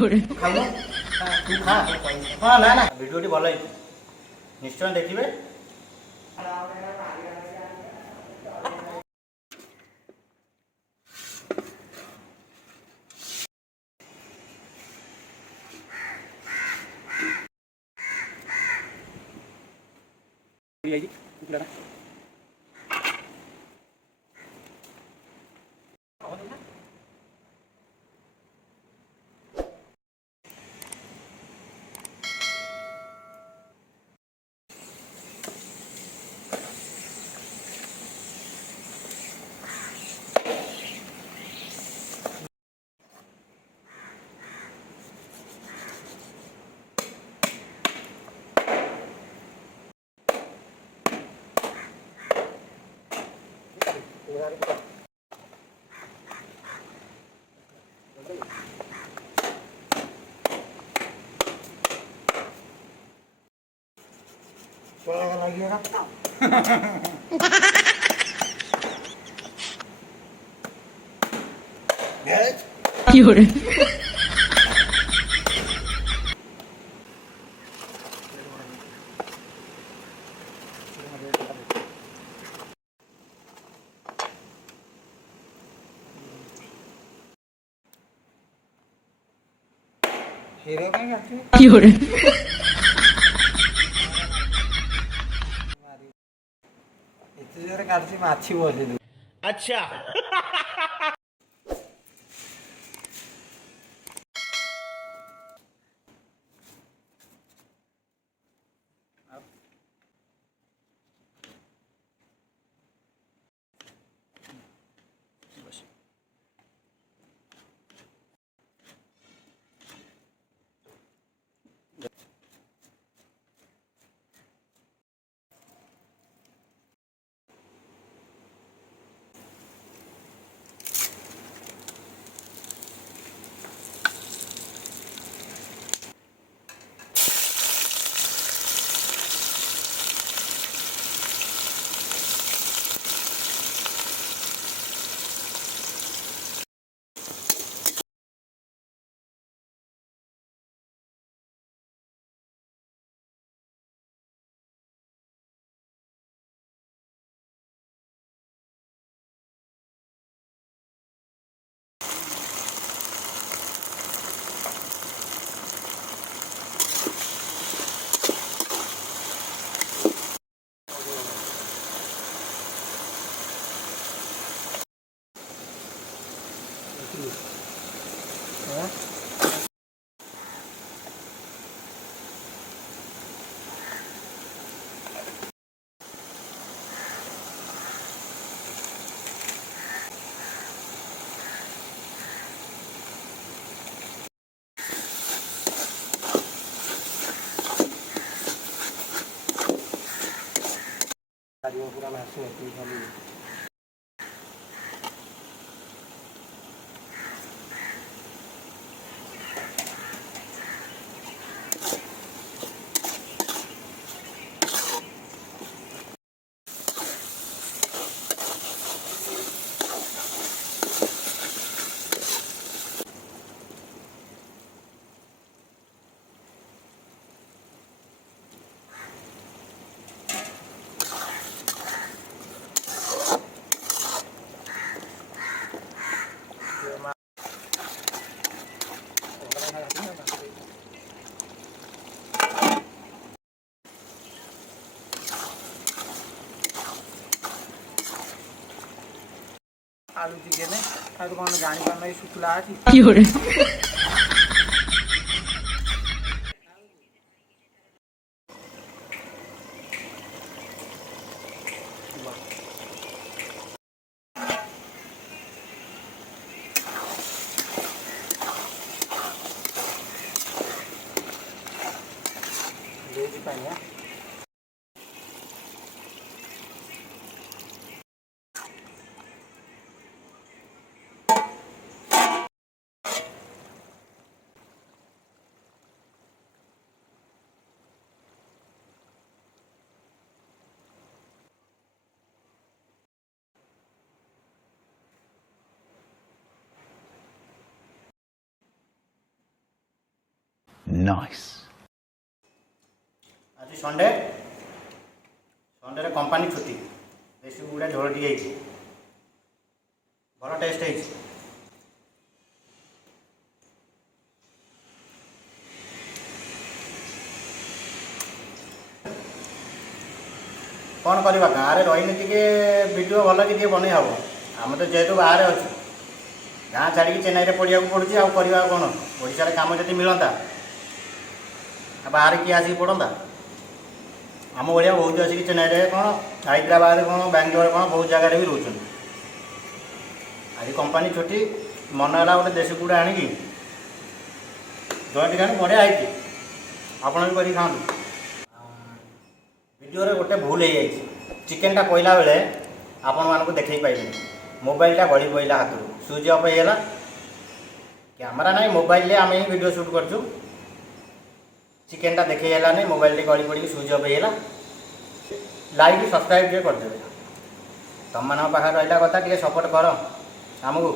ଖାଉ ତୁ ଖା ହଁ ନା ନା ଭିଡ଼ିଓଟି ଭଲ ହେଇଛି ନିଶ୍ଚୟ ଦେଖିବେ। lagi orang tahu. Fiore. Hero kan kasih. Fiore. Itu jare kasih machi boli. अच्छा पूरा महसूस होती है। आलू चिकेन है तो कौन जानी पाना ये शुक्ला थी। Fiore. भेज पानी है। Nice. आज संडे कंपानी छुट्टी देसी गुड़ा झोल टी भल टेस्ट है कौन करवा गाँव में रही टे वीडियो भल कि बन हम आम तो जेहेतु बाहर अच्छे गाँ छाड़ी चेन्नई में पढ़ा पड़ुची आउ करवा कौन ओडिशा रे काम जब मिलता बाहर किए आसिक पढ़ता आम भाया बहुत आसिक चेन्नई में कौन हैदराबाद कौन बेंगलोर कौन बहुत जगह भी रोच आज कंपानी छुट्टी मन है गोटे देसी गुड़ा आणिकी जॉइंट खाने बढ़िया है आप भी खाँतु वीडियो रे गोटे भूल हो चिकेन टा कोईला बेले आपण मानक देखे पाइबे मोबाइल टा गली पड़ा हाथ स्विच अफ होगा कैमेरा ना मोबाइल रे आम वीडियो शूट करछु चिकेन टा देखे नहीं मोबाइल रे गली पड़ी स्विच अफ होगा लाइक सब्सक्राइब टे करदे तुम मान पाखे रहा कथा टे सपोर्ट कर आमको